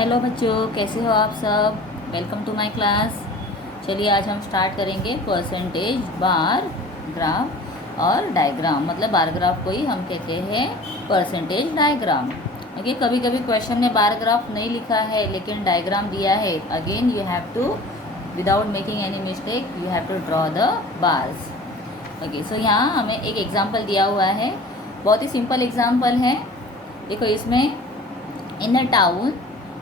Hello बच्चों, कैसे हो आप सब। Welcome to my class. चलिए आज हम स्टार्ट करेंगे परसेंटेज बार ग्राफ और डायग्राम। मतलब बार ग्राफ को ही हम कहते हैं परसेंटेज डायग्राम। ओके, कभी कभी क्वेश्चन में बार ग्राफ नहीं लिखा है लेकिन डायग्राम दिया है। Again you have to, without making any mistake, you have to draw the bars. Okay, so यहाँ हमें एक एग्जाम्पल दिया हुआ है, बहुत ही सिंपल एग्जाम्पल है। देखो इसमें, इन अ टाउन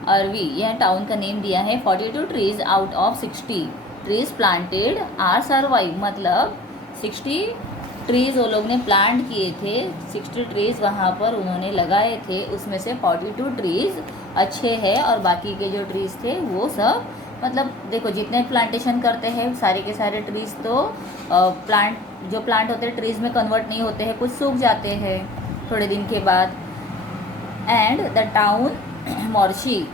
अरवी, यह टाउन का नेम दिया है। 42 trees out of 60 trees planted are survive. मतलब 60 ट्रीज वो लोग ने प्लांट किए थे, 60 ट्रीज वहाँ पर उन्होंने लगाए थे, उसमें से 42 ट्रीज अच्छे हैं और बाकी के जो ट्रीज थे वो सब, मतलब देखो जितने प्लांटेशन करते हैं सारे के सारे ट्रीज तो प्लांट होते हैं ट्रीज में कन्वर्ट नहीं होते हैं, कुछ सूख जाते हैं थोड़े दिन के बाद। And the town Morshi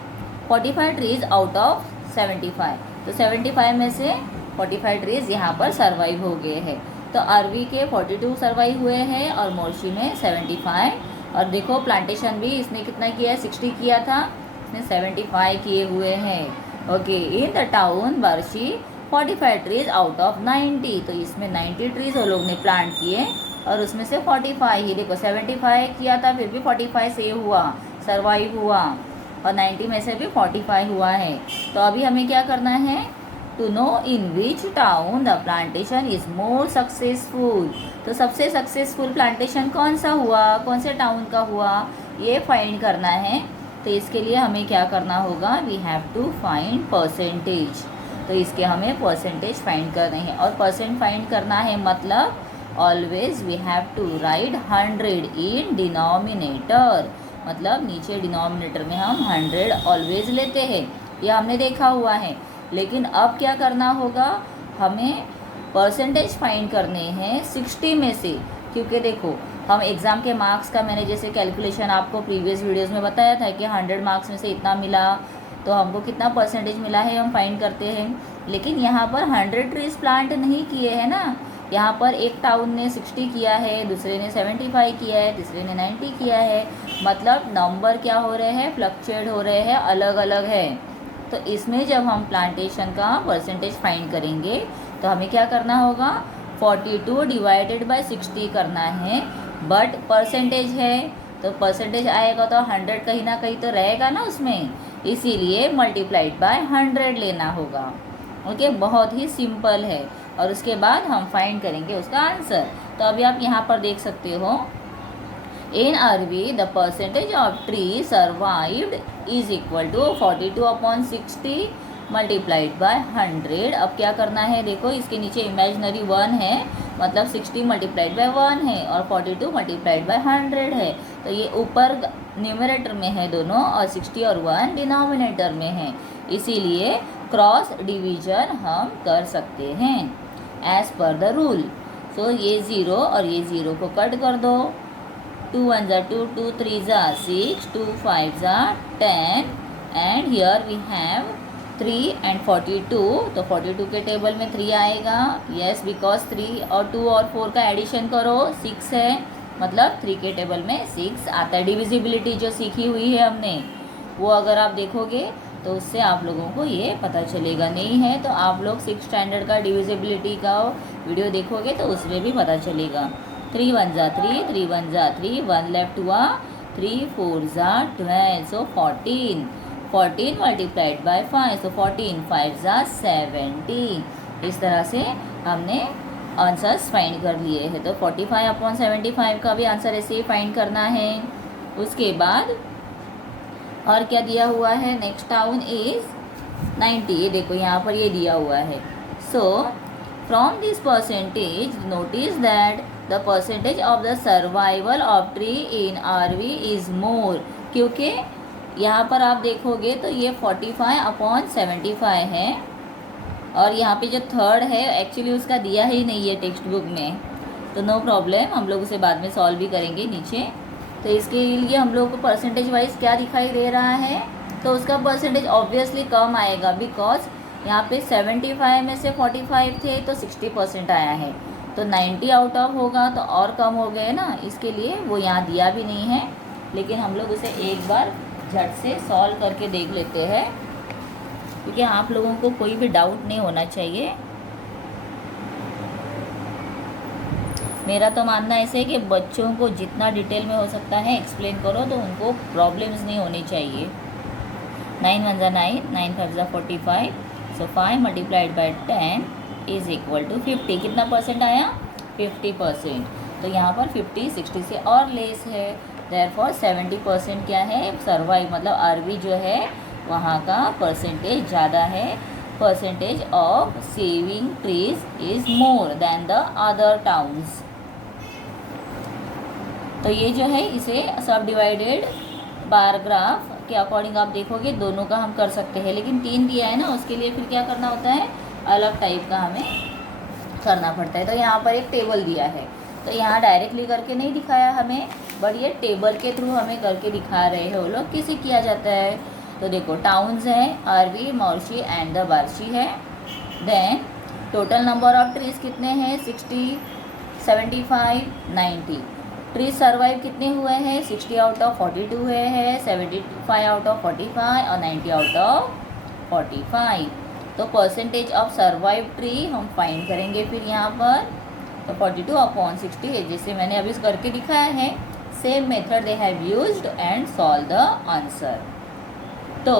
45 trees out of 75, तो 75 में से 45 ट्रीज यहाँ पर सर्वाइव हो गए हैं। तो अरवी के 42 सर्वाइव हुए हैं और मोर्शी में 75। और देखो प्लांटेशन भी इसने कितना किया है, 60 किया था, इसने 75 किए हुए हैं। Okay, in the town Barshi 45 trees out of 90, तो इसमें 90 ट्रीज वो लोग ने प्लांट किए और उसमें से 45 ही, देखो 75 किया था फिर भी 45 सेव हुआ, सर्वाइव हुआ, और 90 में से भी 45 हुआ है। तो अभी हमें क्या करना है, to know in which town the plantation is more successful. तो सबसे सक्सेसफुल प्लांटेशन कौन सा हुआ, कौन से टाउन का हुआ, ये फाइंड करना है। तो इसके लिए हमें क्या करना होगा, we have to find percentage. तो इसके हमें परसेंटेज फाइंड करना है और परसेंट फाइंड करना है मतलब always we have to write 100 in denominator. मतलब नीचे डिनोमिनेटर में हम 100 ऑलवेज लेते हैं, यह हमने देखा हुआ है। लेकिन अब क्या करना होगा, हमें परसेंटेज फाइंड करने हैं 60 में से, क्योंकि देखो हम एग्ज़ाम के मार्क्स का मैंने जैसे कैलकुलेशन आपको प्रीवियस वीडियोस में बताया था कि 100 मार्क्स में से इतना मिला तो हमको कितना परसेंटेज मिला है हम फाइंड करते हैं। लेकिन यहाँ पर 100 ट्रीज प्लांट नहीं किए हैं ना, यहाँ पर एक टाउन ने 60 किया है, दूसरे ने 75 किया है, तीसरे ने 90 किया है। मतलब नंबर क्या हो रहे हैं, फ्लक्चुएट हो रहे हैं, अलग अलग है। तो इसमें जब हम प्लांटेशन का परसेंटेज फाइंड करेंगे तो हमें क्या करना होगा, 42 डिवाइडेड बाय 60 करना है। बट परसेंटेज है तो परसेंटेज आएगा तो 100 कहीं ना कहीं तो रहेगा ना उसमें, इसीलिए मल्टीप्लाइड बाय 100 लेना होगा। ओके, बहुत ही सिंपल है। और उसके बाद हम फाइंड करेंगे उसका आंसर। तो अभी आप यहाँ पर देख सकते हो, in Arvi the percentage of tree survived is equal to 42/60 multiplied by 100। अब क्या करना है, देखो इसके नीचे इमेजिनरी 1 है, मतलब 60 मल्टीप्लाइड बाय 1 है और 42 मल्टीप्लाइड बाय 100 है। तो ये ऊपर न्यूमरेटर में है दोनों और 60 और 1 डिनोमिनेटर में है, इसीलिए क्रॉस डिवीजन हम कर सकते हैं एज पर द रूल। सो ये 0 और ये 0 को कट कर दो, 2 1 जा 2, 2 3 जा 6, 2 5 जा 10 and here we have 3 and 42। तो 42 के टेबल में 3 आएगा, यस, बिकॉज 3 और 2 और 4 का एडिशन करो 6 है, मतलब 3 के टेबल में 6 आता है। डिविजिबिलिटी जो सीखी हुई है हमने वो अगर आप देखोगे तो उससे आप लोगों को ये पता चलेगा, नहीं है तो आप लोग 6 स्टैंडर्ड का डिविजिबिलिटी का वीडियो देखोगे तो उसमें भी पता चलेगा। 3 1 जा 3, 3 1 जा 3, 1 लेफ्ट हुआ, 3 4 जा 12, सो 14 14 मल्टीप्लाइड बाय 5, सो 14 5 जा 70। इस तरह से हमने आंसर्स फाइंड कर लिए हैं। तो 45/75 का भी आंसर ऐसे ही फाइंड करना है। उसके बाद और क्या दिया हुआ है, नेक्स्ट टाउन इज 90, ये देखो यहाँ पर ये दिया हुआ है। So from this percentage notice that the percentage of the survival of tree in Arvi is more, क्योंकि यहाँ पर आप देखोगे तो ये 45/75 है और यहाँ पे जो थर्ड है एक्चुअली उसका दिया ही नहीं है टेक्स्ट बुक में, तो नो प्रॉब्लम, हम लोग उसे बाद में सॉल्व भी करेंगे नीचे। तो इसके लिए हम लोग को परसेंटेज वाइज क्या दिखाई दे रहा है, तो उसका परसेंटेज ऑब्वियसली कम आएगा, बिकॉज यहाँ पे 75 में से 45 थे तो 60% आया है, तो 90 आउट ऑफ होगा तो और कम हो गए ना, इसके लिए वो यहाँ दिया भी नहीं है। लेकिन हम लोग उसे एक बार झट से सॉल्व करके देख लेते हैं, क्योंकि आप लोगों को कोई भी डाउट नहीं होना चाहिए। मेरा तो मानना ऐसे है कि बच्चों को जितना डिटेल में हो सकता है एक्सप्लेन करो, तो उनको प्रॉब्लम्स नहीं होनी चाहिए। 9 1 9, 9 5 45, so 5 multiplied by 10 is equal to 50। कितना परसेंट आया? 50%। तो यहाँ पर 50 60 से और लेस है, देयरफॉर 70% क्या है? सर्वाइव, मतलब अरबी जो है वहाँ का परसेंटेज ज़्यादा है। Percentage of saving trees is more than the other towns. तो ये जो है इसे सब डिवाइडेड बार ग्राफ के अकॉर्डिंग आप देखोगे दोनों का हम कर सकते हैं, लेकिन 3 दिया है ना, उसके लिए फिर क्या करना होता है? अलग टाइप का हमें करना पड़ता है। तो यहाँ पर एक टेबल दिया है, तो यहाँ डायरेक्टली करके नहीं दिखाया हमें, बट ये टेबल के थ्रू हमें करके दिखा रहे हैं। वो लोग कैसे किया जाता है? तो देखो टाउन्स है, आरवी, मौर्शी एंड द बार्शी है। Then total number of trees कितने हैं? 60, 75, 90। ट्रीज सर्वाइव कितने हुए हैं? 60 आउट ऑफ 42 हुए हैं, 75 आउट ऑफ 45 और 90 आउट ऑफ 45। तो परसेंटेज ऑफ सर्वाइव ट्री हम फाइंड करेंगे फिर यहाँ पर। तो 42 अपॉन 60 है, जैसे मैंने अभी करके दिखाया है, same method they have used and solve the answer. तो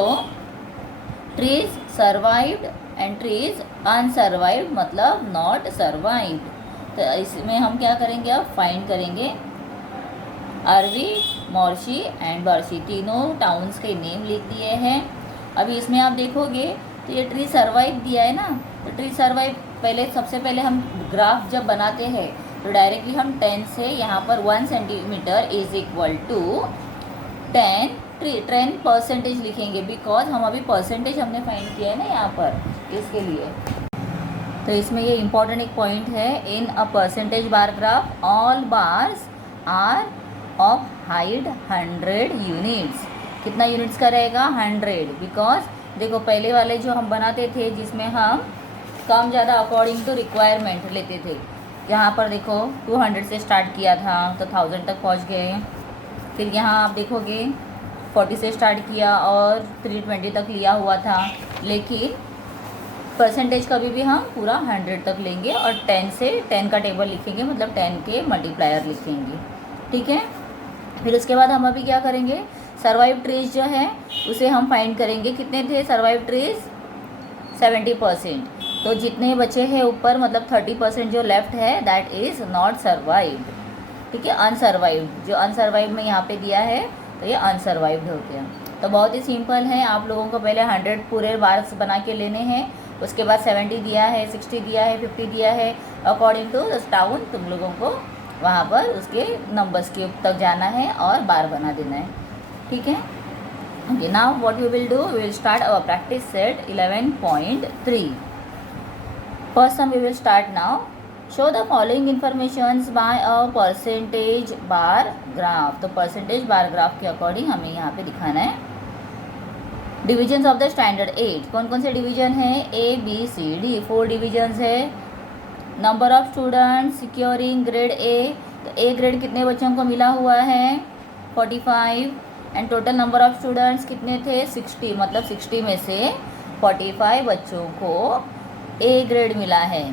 ट्रीज सर्वाइव्ड एंड ट्रीज अनसर्वाइव्ड मतलब नॉट सर्वाइव्ड। तो इसमें हम क्या करेंगे? अब फाइंड करेंगे अरवी, मौर्शी एंड बार्शी, तीनों टाउन्स के नेम लिख दिए हैं। अभी इसमें आप देखोगे तो ये ट्री सर्वाइव दिया है ना, तो ट्री सर्वाइव पहले सबसे पहले हम ग्राफ जब बनाते हैं तो डायरेक्टली हम 10 से यहाँ पर 1 सेंटीमीटर इज इक्वल टू 10% लिखेंगे, बिकॉज हम अभी परसेंटेज हमने फाइंड किया है ना यहाँ पर, इसके लिए। तो इसमें ये इम्पॉर्टेंट एक पॉइंट है, in a percentage bar graph all bars are of height 100 units. कितना यूनिट्स का रहेगा? 100, बिकॉज देखो पहले वाले जो हम बनाते थे जिसमें हम कम ज़्यादा अकॉर्डिंग टू रिक्वायरमेंट लेते थे, यहाँ पर देखो 200 से स्टार्ट किया था तो 1000 तक पहुँच गए। फिर यहाँ आप देखोगे 40 से स्टार्ट किया और 320 तक लिया हुआ था, लेकिन परसेंटेज कभी भी हम पूरा 100 तक लेंगे और 10 से 10 का टेबल लिखेंगे, मतलब 10 के मल्टीप्लायर लिखेंगे, ठीक है। फिर उसके बाद हम अभी क्या करेंगे? सर्वाइव ट्रीज जो है उसे हम फाइंड करेंगे। कितने थे सर्वाइव ट्रीज? 70%। तो जितने बचे हैं ऊपर, मतलब 30% जो लेफ्ट है दैट इज़ नॉट सर्वाइव्ड, ठीक है, अनसर्वाइव्ड। जो अनसर्वाइव्ड में यहाँ पे दिया है तो ये अनसर्वाइव्ड हो गया। तो बहुत ही सिंपल है, आप लोगों को पहले 100 पूरे बार्स बना के लेने हैं, उसके बाद 70 दिया है, 60 दिया है, 50 दिया है, अकॉर्डिंग टू द टाउन तुम लोगों को वहाँ पर उसके नंबर्स के तक जाना है और बार बना देना है, ठीक है। Okay, now what we will do, we will start our practice set 11.3. First sum we will start now. Show the following informations by a percentage bar graph. तो परसेंटेज बार ग्राफ के अकॉर्डिंग हमें यहाँ पे दिखाना है। Divisions of the standard 8, कौन कौन से डिवीजन है? A B C D, 4 divisions है। Number of students securing grade A, तो A ग्रेड कितने बच्चों को मिला हुआ है? 45। And total number of students कितने थे? 60, मतलब 60 में से 45 बच्चों को A ग्रेड मिला है।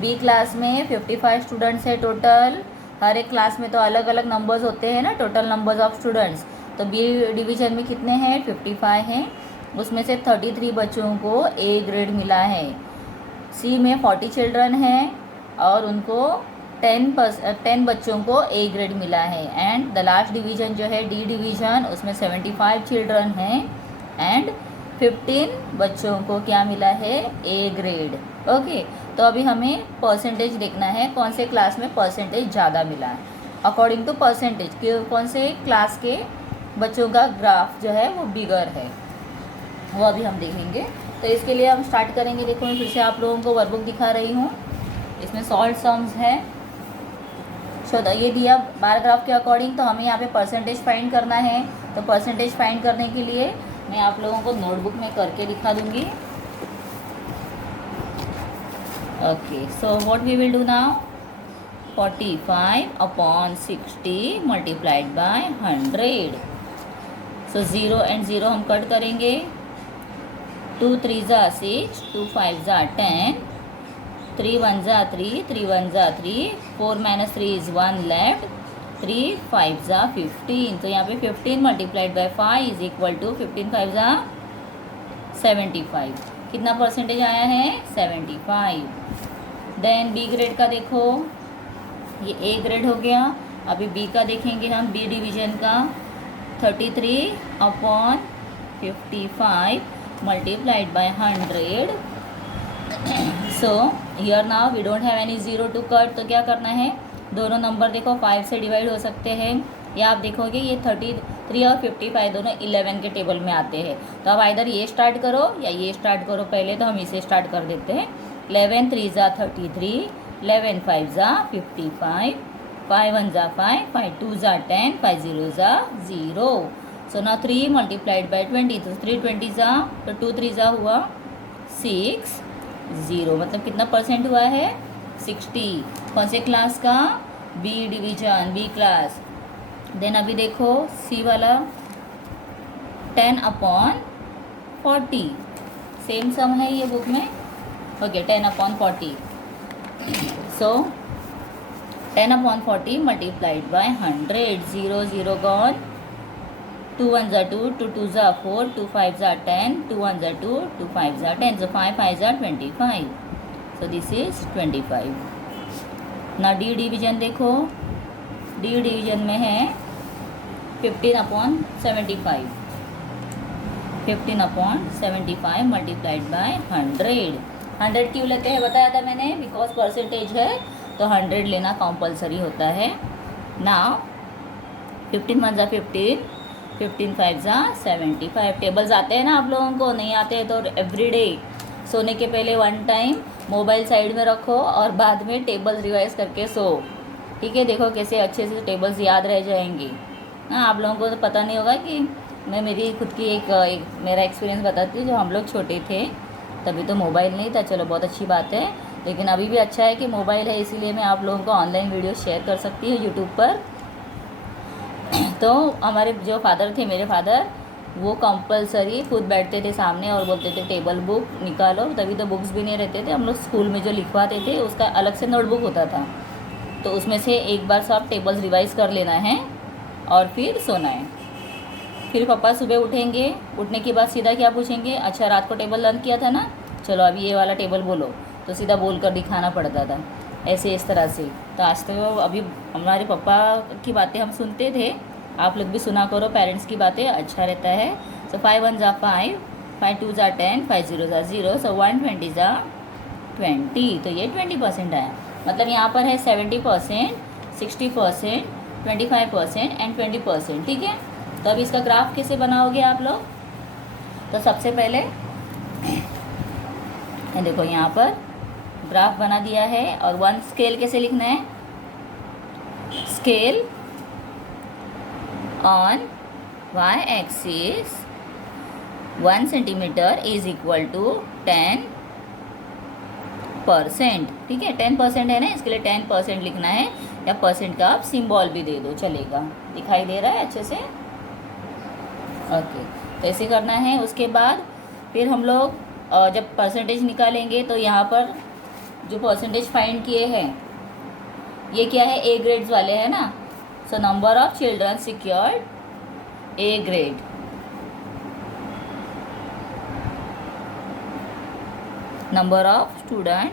B क्लास में 55 स्टूडेंट्स है टोटल, हर एक क्लास में तो अलग अलग नंबर्स होते हैं ना, टोटल नंबर्स ऑफ स्टूडेंट्स। तो B डिवीजन में कितने हैं? 55 हैं, उसमें से 33 बच्चों को A ग्रेड मिला है। C में 40 चिल्ड्रन हैं और उनको 10 बच्चों को A ग्रेड मिला है। एंड द लास्ट डिवीजन जो है D डिवीजन, उसमें 75 चिल्ड्रन हैं एंड 15 बच्चों को क्या मिला है? A grade. ओके, तो अभी हमें परसेंटेज देखना है, कौन से क्लास में परसेंटेज ज़्यादा मिला है अकॉर्डिंग टू परसेंटेज, कि कौन से क्लास के बच्चों का ग्राफ जो है वो बिगर है, वो अभी हम देखेंगे। तो इसके लिए हम स्टार्ट करेंगे। देखो मैं फिर से आप लोगों को वर्कबुक दिखा रही हूँ, इसमें सॉल्व सम्स है। ये दिया बार ग्राफ के अकॉर्डिंग, तो हमें यहाँ पे परसेंटेज फाइंड करना है। तो परसेंटेज फाइंड करने के लिए मैं आप लोगों को नोटबुक में करके दिखा दूँगी। Okay, so what we will do now, 45 upon 60 multiplied by 100। So 0 and 0 हम कट करेंगे। 2 3 ज़ा 6, 2 5 ज़ा 10, 3 1 ज़ा 3, 3 1 ज़ा 3, 4 माइनस 3 इज़ 1 लेफ्ट, 3 5 ज़ा 15। तो यहाँ पे 15 multiplied by 5 is equal to 15 5 ज़ा 75। कितना परसेंटेज आया है? 75। देन बी ग्रेड का देखो, ये ए ग्रेड हो गया। अभी बी का देखेंगे हम, बी डिवीजन का 33/55 multiplied by 100। So here now we don't have any zero to cut, तो क्या करना है, दोनों नंबर देखो 5 से डिवाइड हो सकते हैं, या आप देखोगे ये 33 और 55 दोनों 11 के टेबल में आते हैं। तो आप आइदर ये स्टार्ट करो या ये स्टार्ट करो। पहले तो हम इसे स्टार्ट कर देते हैं। 11 3 ज़ा 33, 11 5 ज़ा 55, 5 1 ज़ा 5, 5 2 ज़ा 10, 5 0 ज़ा 0। सो ना 3 मल्टीप्लाइड बाई 20, तो 3 20 ज़ा, तो 2 3 ज़ा हुआ 6 0, मतलब कितना परसेंट हुआ है? 60। कौन से क्लास का? B division, B class. Then अभी देखो सी वाला 10/40, सेम सम है ये बुक में। Okay 10/40। So 10/40 multiplied by 100, 0 0 gone, 2 1 ज़ा 2, 2 2 ज़ा 4, 2 5 ज़ा 10, 2 1 ज़ा 2, 2 5 ज़ा 10, so 5 5 ज़ा 25। so this is 25। ना डी डिवीजन देखो, डी डिवीजन में है 15/75, 15/75 मल्टीप्लाइड बाय 100। 100 क्यों लेते हैं बताया था मैंने, बिकॉज परसेंटेज है तो 100 लेना कंपलसरी होता है ना। 15 1 ज़ा 15, 15 5 ज़ा 75। टेबल्स आते हैं ना आप लोगों को? नहीं आते हैं तो एवरीडे सोने के पहले 1 टाइम मोबाइल साइड में रखो और बाद में टेबल्स रिवाइज करके सो। ठीक है, देखो कैसे अच्छे से टेबल्स याद रह जाएंगे। हाँ, आप लोगों को तो पता नहीं होगा कि मैं मेरी खुद की एक मेरा एक्सपीरियंस बताती हूँ। जब हम लोग छोटे थे तभी तो मोबाइल नहीं था, चलो बहुत अच्छी बात है, लेकिन अभी भी अच्छा है कि मोबाइल है, इसीलिए मैं आप लोगों को ऑनलाइन वीडियो शेयर कर सकती हूँ यूट्यूब पर। तो हमारे जो फादर थे, मेरे फादर, वो कंपलसरी खुद बैठते थे सामने और बोलते थे टेबल बुक निकालो। तभी तो बुक्स भी नहीं रहते थे, हम लोग स्कूल में जो लिखवाते थे उसका अलग से नोटबुक होता था, तो उसमें से एक बार सब टेबल्स रिवाइज कर लेना है और फिर सोना है। फिर पापा सुबह उठेंगे, उठने के बाद सीधा क्या पूछेंगे, अच्छा रात को टेबल लर्न किया था ना, चलो अभी ये वाला टेबल बोलो, तो सीधा बोल कर दिखाना पड़ता था, ऐसे इस तरह से। तो आज तो अभी हमारे पापा की बातें हम सुनते थे, आप लोग भी सुना करो पेरेंट्स की बातें, अच्छा रहता है। सो 5 1 ज़ा 5, 5 2 ज़ा 10, 5 0 ज़ा 0, सो 120 ज़ा 20, तो ये 20% आया। मतलब यहाँ पर है 70%, 60%, 25% एंड 20%। ठीक है, तो अब इसका ग्राफ कैसे बनाओगे आप लोग? तो सबसे पहले देखो यहाँ पर ग्राफ बना दिया है, और 1 स्केल कैसे लिखना है? Scale on y axis 1 centimetre is equal to 10%। ठीक है, 10% है ना, इसके लिए 10% लिखना है, या परसेंट का आप सिंबल भी दे दो चलेगा। दिखाई दे रहा है अच्छे से? ओके, तो ऐसे करना है। उसके बाद फिर हम लोग जब परसेंटेज निकालेंगे तो यहाँ पर जो परसेंटेज फाइंड किए हैं ये क्या है, ए ग्रेड्स वाले हैं ना। So number of children secured A grade, number of student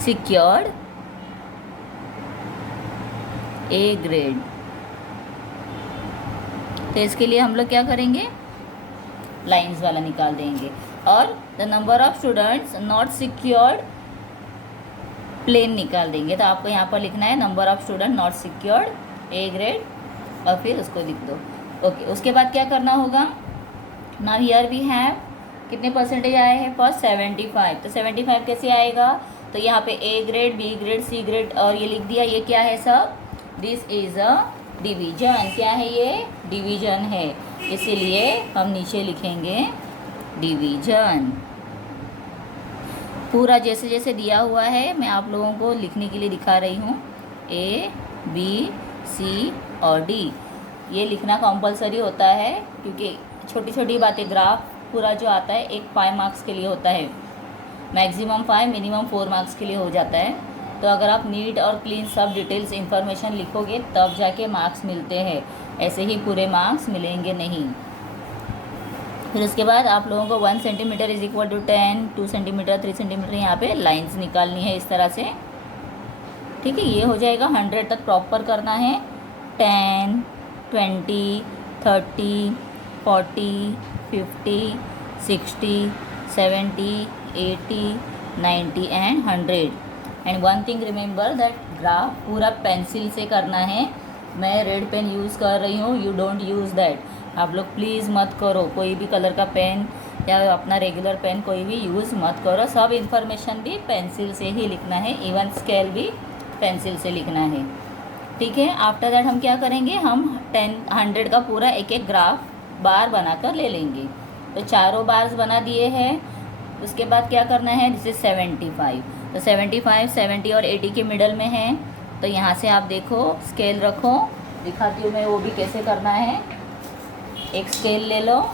secured A grade. तो इसके लिए हम लोग क्या करेंगे, लाइंस वाला निकाल देंगे। और the number of students not secured plain निकाल देंगे। तो आपको यहाँ पर लिखना है number of student not secured A grade, और फिर उसको लिख दो। ओके, उसके बाद क्या करना होगा, नाउ हियर वी हैव कितने परसेंटेज आए हैं? फर्स्ट 75। तो 75 कैसे आएगा? तो यहाँ पे A grade, B grade, C grade और ये लिख दिया। ये क्या है सब? This is a division. क्या है ये? डिवीजन है, इसीलिए हम नीचे लिखेंगे डिवीजन। पूरा जैसे जैसे दिया हुआ है मैं आप लोगों को लिखने के लिए दिखा रही हूँ, ए बी सी और डी। ये लिखना कंपलसरी होता है, क्योंकि छोटी छोटी बातें, ग्राफ पूरा जो आता है एक 5 मार्क्स के लिए होता है, मैक्सिमम 5 मिनिमम 4 मार्क्स के लिए हो जाता है। तो अगर आप नीट और क्लीन सब डिटेल्स इन्फॉर्मेशन लिखोगे तब जाके मार्क्स मिलते हैं, ऐसे ही पूरे मार्क्स मिलेंगे नहीं। फिर उसके बाद आप लोगों को 1 centimetre is equal to 10, 2 centimetre, 3 centimetre यहाँ पे लाइंस निकालनी है इस तरह से। ठीक है, ये हो जाएगा। 100 तक प्रॉपर करना है। 10, 20, 30, 40, 50, 60, 70, 80, 90 and 100। And one thing remember that graph पूरा पेंसिल से करना है। मैं रेड पेन यूज़ कर रही हूँ, यू डोंट यूज़ दैट। आप लोग प्लीज़ मत करो, कोई भी कलर का पेन या अपना रेगुलर पेन कोई भी यूज़ मत करो। सब इन्फॉर्मेशन भी पेंसिल से ही लिखना है, इवन स्केल भी पेंसिल से लिखना है। ठीक है, आफ्टर दैट हम क्या करेंगे, हम 100 का पूरा एक एक ग्राफ बार बनाकर ले लेंगे। तो चारों बार्स बना दिए हैं। उसके बाद क्या करना है, दिस इज 75। तो 75, 70 और 80 के मिडल में है। तो यहाँ से आप देखो, स्केल रखो, दिखाती हूँ मैं वो भी कैसे करना है। एक स्केल ले लो,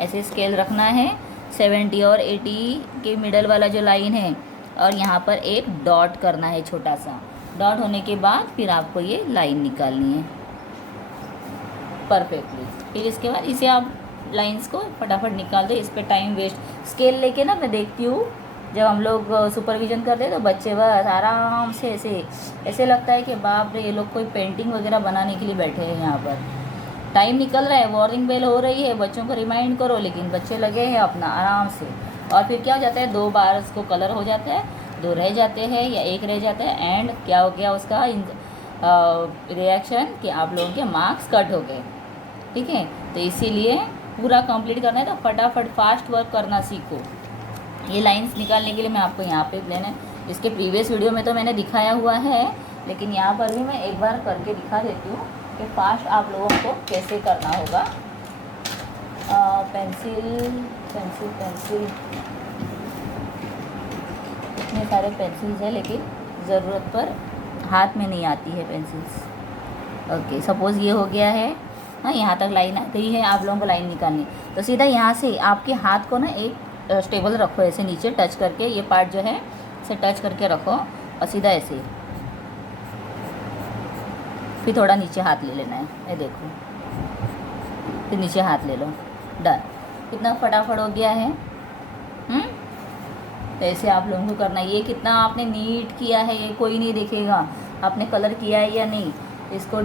ऐसे स्केल रखना है। 70 और 80 के मिडल वाला जो लाइन है, और यहाँ पर एक डॉट करना है, छोटा सा डॉट होने के बाद फिर आपको ये लाइन निकालनी है परफेक्टली। फिर इसके बाद इसे आप लाइंस को फटाफट निकाल दो, इस पर टाइम वेस्ट। स्केल लेके ना मैं देखती हूँ जब हम लोग सुपरविज़न करते हैं तो बच्चे बस आराम से ऐसे लगता है कि बाप रे, ये लोग कोई पेंटिंग वगैरह बनाने के लिए बैठे हैं। यहाँ पर टाइम निकल रहा है, वार्निंग बेल हो रही है, बच्चों को रिमाइंड करो, लेकिन बच्चे लगे हैं अपना आराम से। और फिर क्या हो जाता है, 2 बार उसको कलर हो जाता है, 2 रह जाते हैं या 1 रह जाता है। एंड क्या हो गया उसका रिएक्शन कि आप लोगों के मार्क्स कट हो गए। ठीक है, तो इसीलिए पूरा कंप्लीट करना है तो फटाफट फास्ट वर्क करना सीखो। ये लाइंस निकालने के लिए मैं आपको यहाँ पे लेना, इसके प्रीवियस वीडियो में तो मैंने दिखाया हुआ है, लेकिन यहाँ पर भी मैं एक बार करके दिखा देती हूँ कि फास्ट आप लोगों को कैसे करना होगा। पेंसिल इतने सारे पेंसिल्स हैं, लेकिन ज़रूरत पर हाथ में नहीं आती है पेंसिल्स। ओके, सपोज़ ये हो गया है। हाँ, यहाँ तक लाइन आ गई है, आप लोगों को लाइन निकालनी। तो सीधा यहाँ से आपके हाथ को ना एक स्टेबल रखो, ऐसे नीचे टच करके, ये पार्ट जो है इसे टच करके रखो और सीधा ऐसे, फिर थोड़ा नीचे हाथ ले लेना है, ये देखो, फिर नीचे हाथ ले लो, डन। कितना फटाफट हो गया है। तो ऐसे आप लोगों को करना है। ये कितना आपने नीट किया है ये कोई नहीं देखेगा, आपने कलर किया है या नहीं, इसको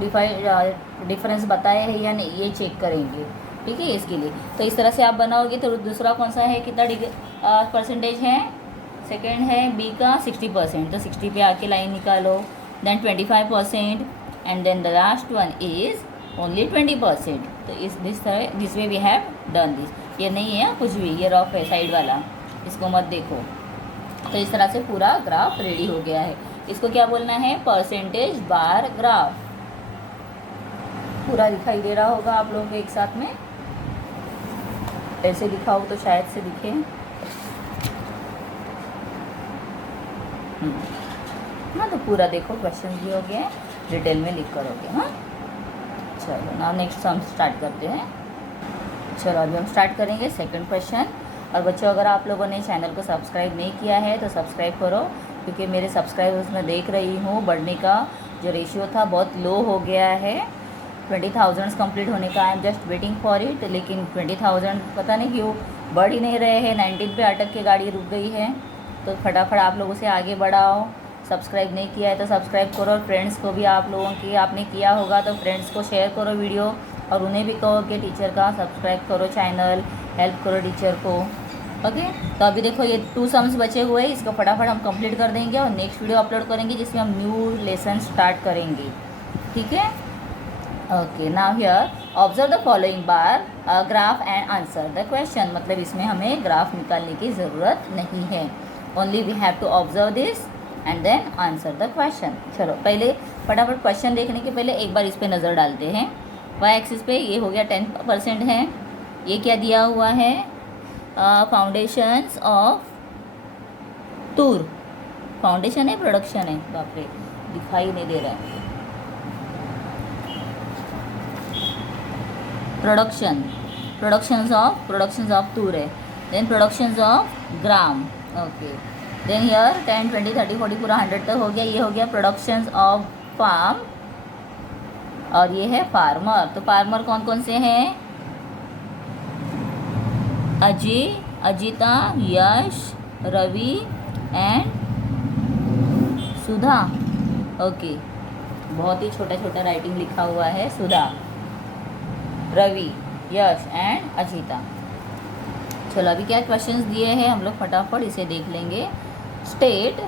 डिफरेंस बताया है या नहीं, ये चेक करेंगे। ठीक है, इसके लिए तो इस तरह से आप बनाओगे। तो दूसरा कौन सा है, कितना परसेंटेज है, सेकेंड है बी का 60%, तो 60 पे आके लाइन निकालो। Then 25% and then the last one is only 20%। तो this way we have done this. ये नहीं है कुछ भी, ये रफ है साइड वाला, इसको मत देखो। तो इस तरह से पूरा ग्राफ रेडी हो गया है। इसको क्या बोलना है, परसेंटेज बार ग्राफ। पूरा दिखाई दे रहा होगा आप लोगों को एक साथ में, ऐसे दिखाओ तो शायद से दिखे। हाँ, तो पूरा देखो, क्वेश्चन भी हो गए, डिटेल में लिख करोगे। हाँ, चलो ना नेक्स्ट हम स्टार्ट करते हैं। चलो अभी हम स्टार्ट करेंगे सेकंड क्वेश्चन। और बच्चों, अगर आप लोगों ने चैनल को सब्सक्राइब नहीं किया है तो सब्सक्राइब करो, क्योंकि मेरे सब्सक्राइबर्स में देख रही हूँ बढ़ने का जो रेशियो था बहुत लो हो गया है। 20,000 कंप्लीट होने का I am just waiting for it, लेकिन 20,000 पता नहीं क्यों बढ़ ही नहीं रहे हैं। 19 पे अटक के गाड़ी रुक गई है। तो फटाफट आप लोगों से आगे बढ़ाओ। सब्सक्राइब नहीं किया है तो सब्सक्राइब करो, और फ्रेंड्स को भी आप लोगों की आपने किया होगा तो फ्रेंड्स को शेयर करो वीडियो, और उन्हें भी कहो कि टीचर का सब्सक्राइब करो चैनल, हेल्प करो टीचर को। ओके, तो अभी देखो ये 2 सम्स बचे हुए हैं, इसको फटाफट हम कंप्लीट कर देंगे और नेक्स्ट वीडियो अपलोड करेंगे जिसमें हम न्यू लेसन स्टार्ट करेंगे। ठीक है, okay. Now here observe the following bar graph and answer the question. मतलब इसमें हमें ग्राफ निकालने की ज़रूरत नहीं है, only we have to observe this and then answer the question. चलो पहले फटाफट क्वेश्चन देखने के पहले एक बार इस पर नज़र डालते हैं। वाई एक्सिस पे ये हो गया 10% है। ये क्या दिया हुआ है, फाउंडेशंस ऑफ टूर। फाउंडेशन है, प्रोडक्शन है, बाप रे दिखाई नहीं दे रहा है। प्रोडक्शंस ऑफ तूर है, then productions of gram. Okay, then here 10 20 30 40 पूरा 100 तक हो गया। ये हो गया प्रोडक्शंस ऑफ फार्म और ये है फार्मर। तो फार्मर कौन कौन से हैं? अजय, अजिता, यश, रवि एंड सुधा। ओके, बहुत ही छोटा छोटा राइटिंग लिखा हुआ है। सुधा, रवि, यश एंड अजिता। चलो अभी क्या क्वेश्चंस दिए हैं हम लोग फटाफट इसे देख लेंगे। State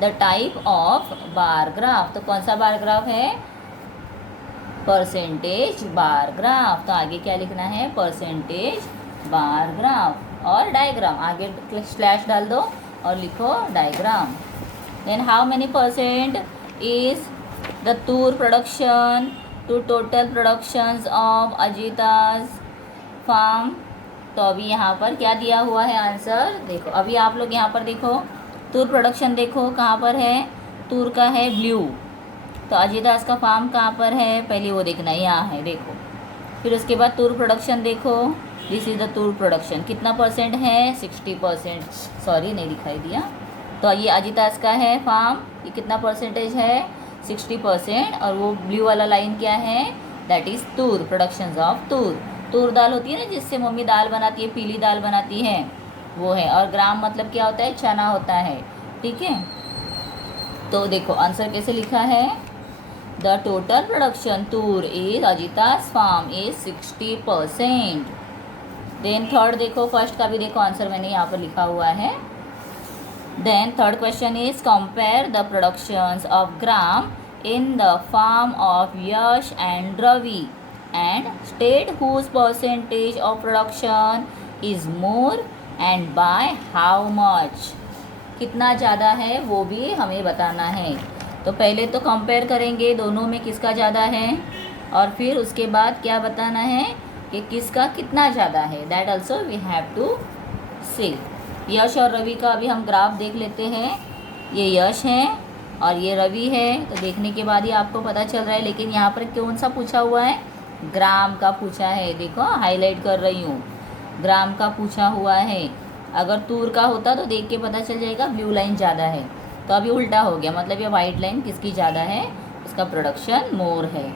the type of bar graph. तो कौन सा बार ग्राफ है? Percentage bar graph. तो आगे क्या लिखना है? परसेंटेज बार ग्राफ और डायग्राम। आगे स्लैश डाल दो और लिखो diagram. Then how many percent is the tur production to total productions of Ajita's farm. तो अभी यहाँ पर क्या दिया हुआ है आंसर देखो। अभी आप लोग यहाँ पर देखो, तूर प्रोडक्शन देखो कहाँ पर है। तूर का है ब्लू, तो अजिताज का फार्म कहाँ पर है? पहले वो देखना, यहाँ है देखो। फिर उसके बाद तूर प्रोडक्शन देखो, this is the tur production. कितना परसेंट है? 60%। सॉरी नहीं दिखाई दिया। तो ये अजिताज का है फार्म, ये कितना परसेंटेज है? 60%। और वो ब्लू वाला लाइन क्या है? That is tur, productions of tur. तूर दाल होती है ना जिससे मम्मी दाल बनाती है, पीली दाल बनाती है, वो है। और ग्राम मतलब क्या होता है? चना होता है, ठीक है। तो देखो आंसर कैसे लिखा है। The total production tur is Ajita's farm is 60%। Then third देखो, फर्स्ट का भी देखो आंसर मैंने यहाँ पर लिखा हुआ है। Then third question is compare the productions of gram in the farm of Yash and Ravi and state whose percentage of production is more and by how much. कितना ज़्यादा है वो भी हमें बताना है। तो पहले तो कंपेयर करेंगे दोनों में किसका ज़्यादा है, और फिर उसके बाद क्या बताना है कि किसका कितना ज़्यादा है। That also we have to see. Yash और रवि का अभी हम ग्राफ देख लेते हैं। ये यश है और ये रवि है, तो देखने के बाद ही आपको पता चल रहा है। लेकिन यहाँ पर कौन सा पूछा हुआ है? ग्राम का पूछा है। देखो हाईलाइट कर रही हूँ, ग्राम का पूछा हुआ है। अगर तूर का होता तो देख के पता चल जाएगा ब्लू लाइन ज़्यादा है। तो अभी उल्टा हो गया, मतलब ये वाइट लाइन किसकी ज़्यादा है? इसका प्रोडक्शन मोर है।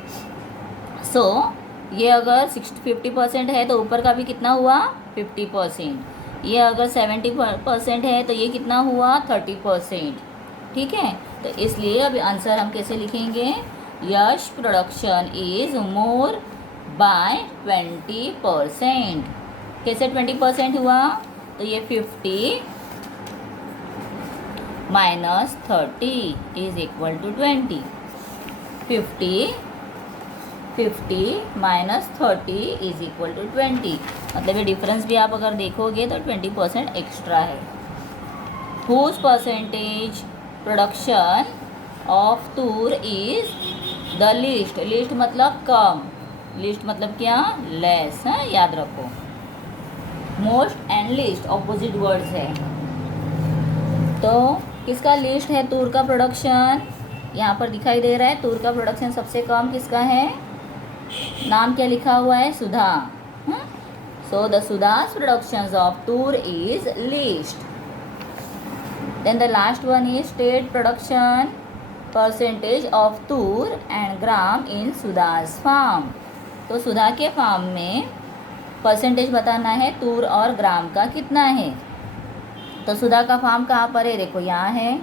सो ये अगर 50% है तो ऊपर का भी कितना हुआ? 50%। ये अगर 70% है तो ये कितना हुआ? 30%, ठीक है। तो इसलिए अभी आंसर हम कैसे लिखेंगे? Yash production is more by 20%। कैसे 20% हुआ? तो ये 50 minus 30 is equal to 20। 50 minus 30 is equal to 20। मतलब ये डिफरेंस भी आप अगर देखोगे तो 20% एक्स्ट्रा है। Whose percentage production of tur is the least. Least मतलब कम, लीस्ट मतलब क्या? लेस है, याद रखो। Most and least opposite words है। तो किसका लीस्ट है तूर का प्रोडक्शन? यहाँ पर दिखाई दे रहा है तूर का प्रोडक्शन सबसे कम किसका है? नाम क्या लिखा हुआ है? Sudha. So the Sudha's productions of tur is least. Then the last one is state production percentage of Toor and gram in सुधा's farm. तो सुधा के फार्म में परसेंटेज बताना है तूर और ग्राम का कितना है। तो सुधा का फार्म कहाँ पर है? देखो यहाँ है।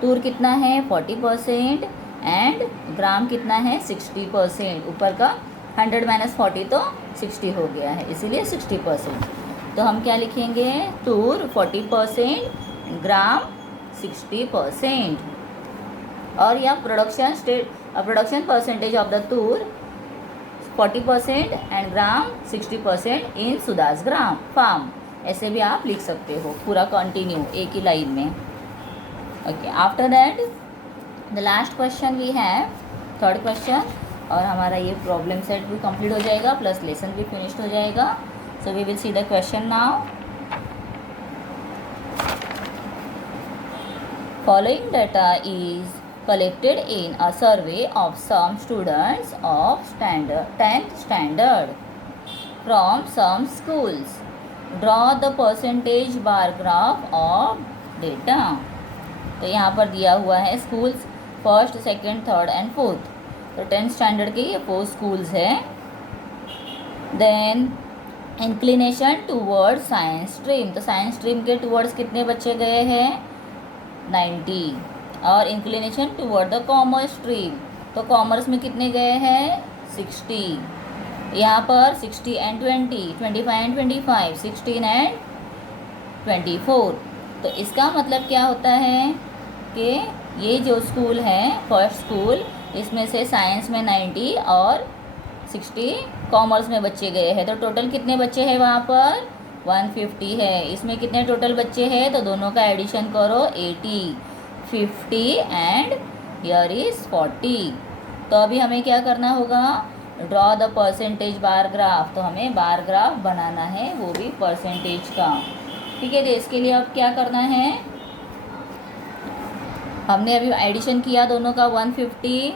तूर कितना है? 40% एंड ग्राम कितना है? 60%। ऊपर का 100 माइनस 40 तो 60 हो गया है, इसीलिए 60%। तो हम क्या लिखेंगे? तूर 40%, ग्राम 60%। और यह production percentage of the tur 40% and gram 60% इन सुधा's ग्राम फार्म। ऐसे भी आप लिख सकते हो पूरा कंटिन्यू एक ही लाइन में। Okay, after that the last question we have, third question, और हमारा ये प्रॉब्लम सेट भी कंप्लीट हो जाएगा प्लस लेसन भी फिनिश्ड हो जाएगा। So we will see the question now. Following data is collected in a survey of some students of 10th standard. from some schools. Draw the percentage bar graph of data. तो यहाँ पर दिया हुआ है schools, first, second, third and fourth. तो 10th standard के ये 4 schools है. Then inclination towards science stream. तो साइंस स्ट्रीम के टूवर्ड्स कितने बच्चे गए हैं? 90. और inclination toward the commerce stream. तो कॉमर्स में कितने गए हैं? 60. यहाँ पर 60 एंड 20, 25 एंड 25, 16 एंड 24. तो इसका मतलब क्या होता है कि ये जो स्कूल है फर्स्ट स्कूल, इसमें से साइंस में 90 और 60 कॉमर्स में बच्चे गए हैं. तो टोटल कितने बच्चे हैं वहाँ पर? 150 है. इसमें कितने टोटल बच्चे हैं? तो दोनों का एडिशन करो, 80, 50 एंड हियर इज़ 40. तो अभी हमें क्या करना होगा? Draw the percentage bar graph. तो हमें बार ग्राफ बनाना है, वो भी परसेंटेज का. ठीक है. तो इसके लिए अब क्या करना है? हमने अभी एडिशन किया दोनों का 150,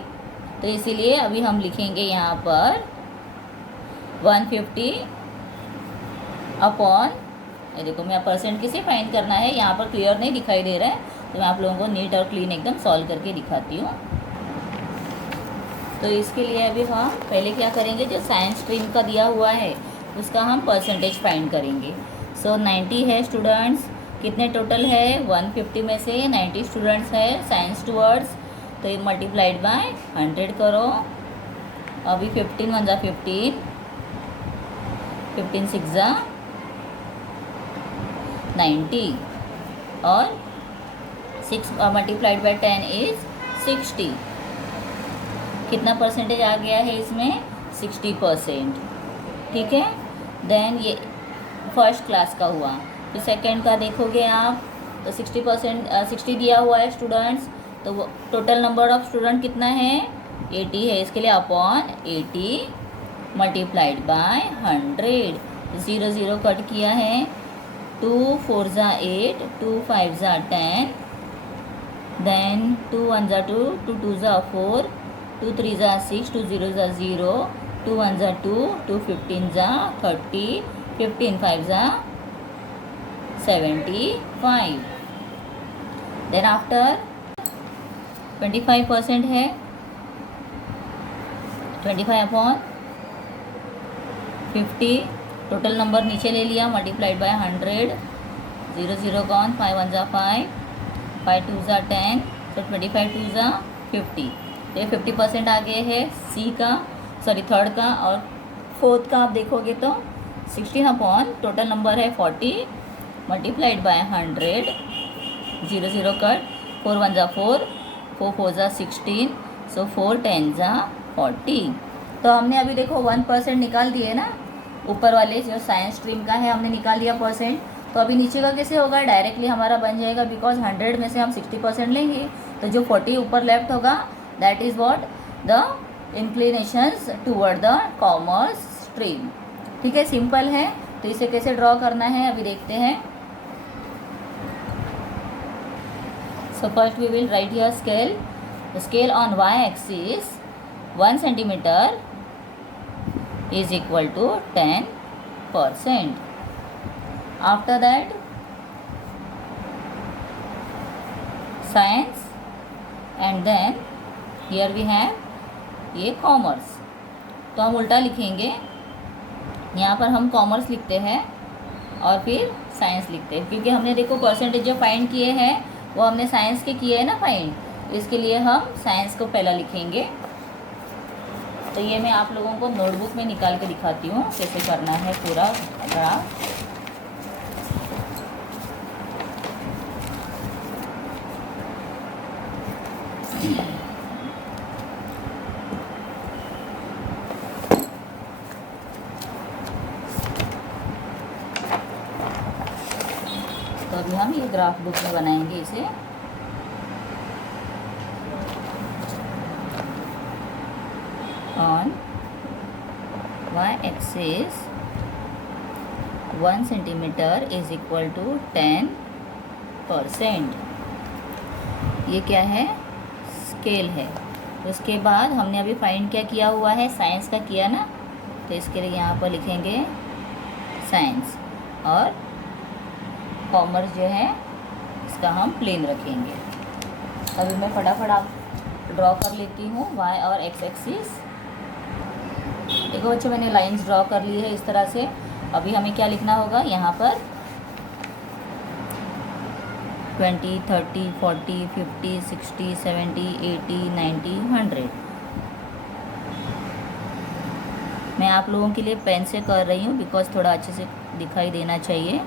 तो इसीलिए अभी हम लिखेंगे यहाँ पर 150 अपॉन, ये देखो मैं परसेंट किसे फाइंड करना है, यहाँ पर क्लियर नहीं दिखाई दे रहा है, तो मैं आप लोगों को नीट और क्लीन एकदम सॉल्व करके दिखाती हूँ. तो इसके लिए अभी हम पहले क्या करेंगे, जो साइंस स्ट्रीम का दिया हुआ है उसका हम परसेंटेज फाइंड करेंगे. सो 90 है स्टूडेंट्स. कितने टोटल है? 150 में से 90 स्टूडेंट्स है साइंस टूवर्ड्स. तो ये मल्टीप्लाइड बाय 100 करो. अभी 15 1 जा 15, 15 6 जा 90 और 6 मल्टीप्लाइड बाय 10 इज 60. कितना परसेंटेज आ गया है इसमें? 60%. ठीक है. देन ये फर्स्ट क्लास का हुआ. तो सेकंड का देखोगे आप, तो 60%, 60 दिया हुआ है स्टूडेंट्स. तो वो टोटल नंबर ऑफ स्टूडेंट कितना है? 80 है. इसके लिए अपॉन 80 मल्टीप्लाइड बाय 100. 0 0 कट किया है. 2 4 जा 8, 2 5 जा 10, देन 2 1 जा 2, 2 2 जा 4, 2 3 जा 6, 2 0 जा 0, 2 1 जा 2, 2 15 जा 30, 15 5 जा 75. देन आफ्टर 25% है. 25 अपॉन 50. टोटल नंबर नीचे ले लिया, मल्टीप्लाइड बाय 100. 0 0 कौन? 5 1 जा 5, 5 2 जा 10, तो 25 2 जा 50. तो ये 50% आ गए है सी का, सॉरी थर्ड का. और फोर्थ का आप देखोगे तो 16 अपॉन टोटल नंबर है 40 मल्टीप्लाइड बाय 100. 0 0 कट. 4 1 जा 4, 4 4 जा 16, सो 4 10 जा 40. तो हमने अभी देखो 1% निकाल दिए ना, ऊपर वाले जो साइंस स्ट्रीम का है हमने निकाल दिया परसेंट. तो अभी नीचे का कैसे होगा? डायरेक्टली हमारा बन जाएगा, बिकॉज 100 में से हम 60% लेंगे, तो जो 40 ऊपर लेफ्ट होगा that is what the inclinations toward the commerce stream. ठीक है. सिंपल है. तो इसे कैसे ड्रॉ करना है अभी देखते हैं. So first we will write here scale. The scale on y-axis 1 centimeter is equal to 10%. After that science, and then here we have ये कॉमर्स. तो हम उल्टा लिखेंगे, यहाँ पर हम कॉमर्स लिखते हैं और फिर साइंस लिखते हैं, क्योंकि हमने देखो परसेंटेज जो फाइंड किए हैं वो हमने साइंस के किए हैं ना फाइंड. तो इसके लिए हम साइंस को पहला लिखेंगे. तो ये मैं आप लोगों को नोटबुक में निकाल के दिखाती हूँ कैसे करना है पूरा ग्राफ. तो अभी हम ये ग्राफ बुक में बनाएंगे इसे. On y-axis 1 centimetre is equal to 10%. ये क्या है? स्केल है. उसके बाद हमने अभी फाइंड क्या किया हुआ है? साइंस का किया ना. तो इसके लिए यहाँ पर लिखेंगे साइंस, और कॉमर्स जो है इसका हम प्लेन रखेंगे। अभी मैं फटाफट आप ड्रॉ कर लेती हूँ वाई और एक्स एक्सिस। देखो बच्चों, मैंने लाइंस ड्रॉ कर ली है इस तरह से। अभी हमें क्या लिखना होगा यहाँ पर 20, 30, 40, 50, 60, 70, 80, 90, 100। मैं आप लोगों के लिए पेन से कर रही हूँ बिकॉज थोड़ा अच्छे से दिखाई देना चाहिए।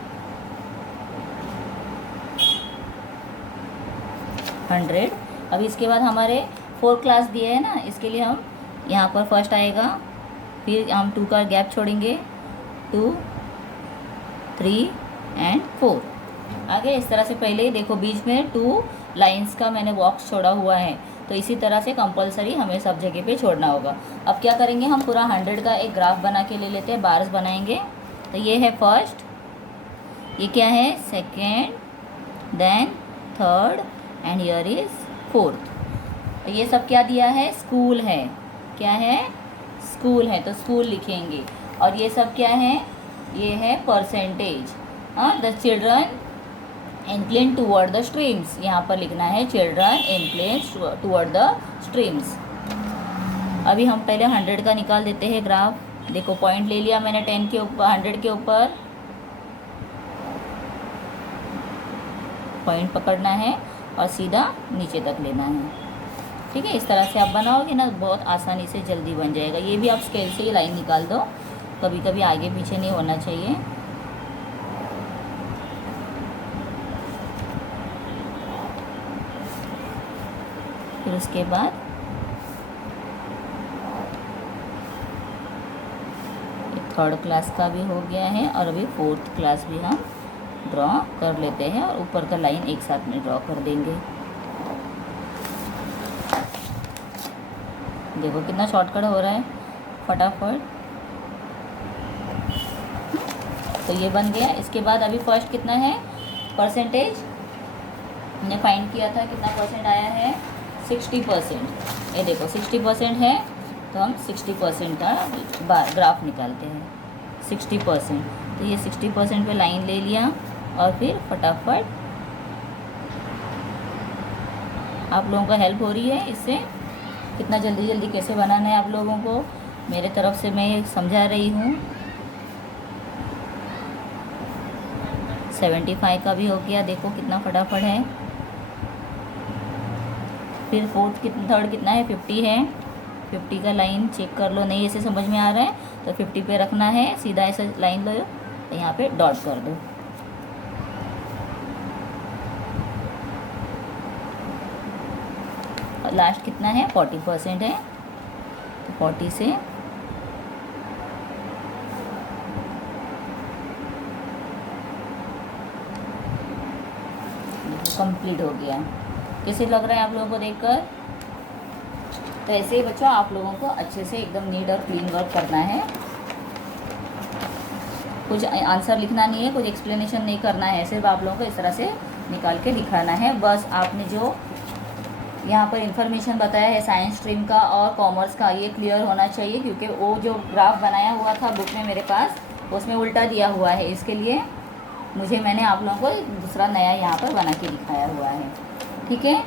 100। अब इसके बाद हमारे 4 क्लास दिए हैं ना, इसके लिए हम यहाँ पर फर्स्ट आएगा, फिर हम 2 का गैप छोड़ेंगे, 2, 3 एंड 4। आगे इस तरह से पहले ही देखो बीच में 2 लाइंस का मैंने बॉक्स छोड़ा हुआ है, तो इसी तरह से कंपलसरी हमें सब जगह पे छोड़ना होगा। अब क्या करेंगे, हम पूरा 100 का एक ग्राफ बना के ले लेते हैं, बार्स बनाएंगे। तो ये है फर्स्ट, ये क्या है second, then third and here is fourth. तो ये सब क्या दिया है, स्कूल है। क्या है, स्कूल है, तो स्कूल लिखेंगे। और ये सब क्या है, ये है percentage. The children incline toward the streams, यहाँ पर लिखना है children incline toward the streams. अभी हम पहले 100 का निकाल देते हैं ग्राफ। देखो पॉइंट ले लिया मैंने 10 के ऊपर, 100 के ऊपर पॉइंट पकड़ना है और सीधा नीचे तक लेना है। ठीक है, इस तरह से आप बनाओगे ना, बहुत आसानी से जल्दी बन जाएगा। ये भी आप स्केल से ही लाइन निकाल दो, कभी कभी आगे पीछे नहीं होना चाहिए। फिर उसके बाद थर्ड क्लास का भी हो गया है, और अभी 4th क्लास भी हम ड्रॉ कर लेते हैं, और ऊपर का लाइन एक साथ में ड्रॉ कर देंगे। देखो कितना शॉर्टकट हो रहा है, फटाफट। तो ये बन गया। इसके बाद अभी फर्स्ट कितना है परसेंटेज, हमने फाइंड किया था कितना परसेंट आया है, 60%। ये देखो 60% है, तो हम 60% का ग्राफ निकालते हैं। 60%, तो ये 60% पे लाइन ले लिया, और फिर फटाफट आप लोगों का हेल्प हो रही है इससे, कितना जल्दी जल्दी कैसे बनाना है आप लोगों को मेरे तरफ से मैं समझा रही हूँ। 75 का भी हो गया, देखो कितना फटाफट है। फिर थर्ड कितना है, 50 है। 50 का लाइन चेक कर लो, नहीं ऐसे समझ में आ रहा है तो 50 पे रखना है, सीधा ऐसे लाइन लो, तो यहाँ पे डॉट कर दो। और लास्ट कितना है, 40% है, तो 40 से कंप्लीट हो गया। कैसे लग रहा है आप लोगों को देखकर? तो ऐसे ही बच्चों आप लोगों को अच्छे से एकदम नीट और क्लीन वर्क करना है। कुछ आंसर लिखना नहीं है, कुछ एक्सप्लेनेशन नहीं करना है, सिर्फ आप लोगों को इस तरह से निकाल के दिखाना है। बस आपने जो यहाँ पर इन्फॉर्मेशन बताया है साइंस स्ट्रीम का और कॉमर्स का, ये क्लियर होना चाहिए, क्योंकि वो जो ग्राफ बनाया हुआ था बुक में मेरे पास, उसमें उल्टा दिया हुआ है। इसके लिए मैंने आप लोगों को दूसरा नया यहाँ पर बना के दिखाया हुआ है। ठीक है,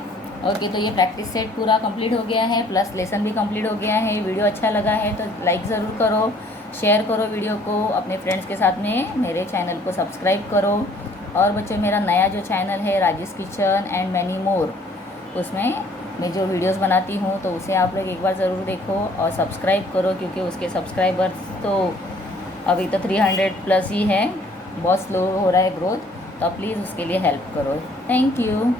ओके। तो ये प्रैक्टिस सेट पूरा कंप्लीट हो गया है, प्लस लेसन भी कंप्लीट हो गया है। वीडियो अच्छा लगा है तो लाइक ज़रूर करो, शेयर करो वीडियो को अपने फ्रेंड्स के साथ में, मेरे चैनल को सब्सक्राइब करो। और बच्चों मेरा नया जो चैनल है Rajesh kitchen and many more, उसमें मैं जो वीडियोस बनाती हूँ तो उसे आप लोग एक बार ज़रूर देखो और सब्सक्राइब करो, क्योंकि उसके सब्सक्राइबर्स तो अभी तो 300 प्लस ही है, बहुत स्लो हो रहा है ग्रोथ, तो प्लीज़ उसके लिए हेल्प करो। Thank you.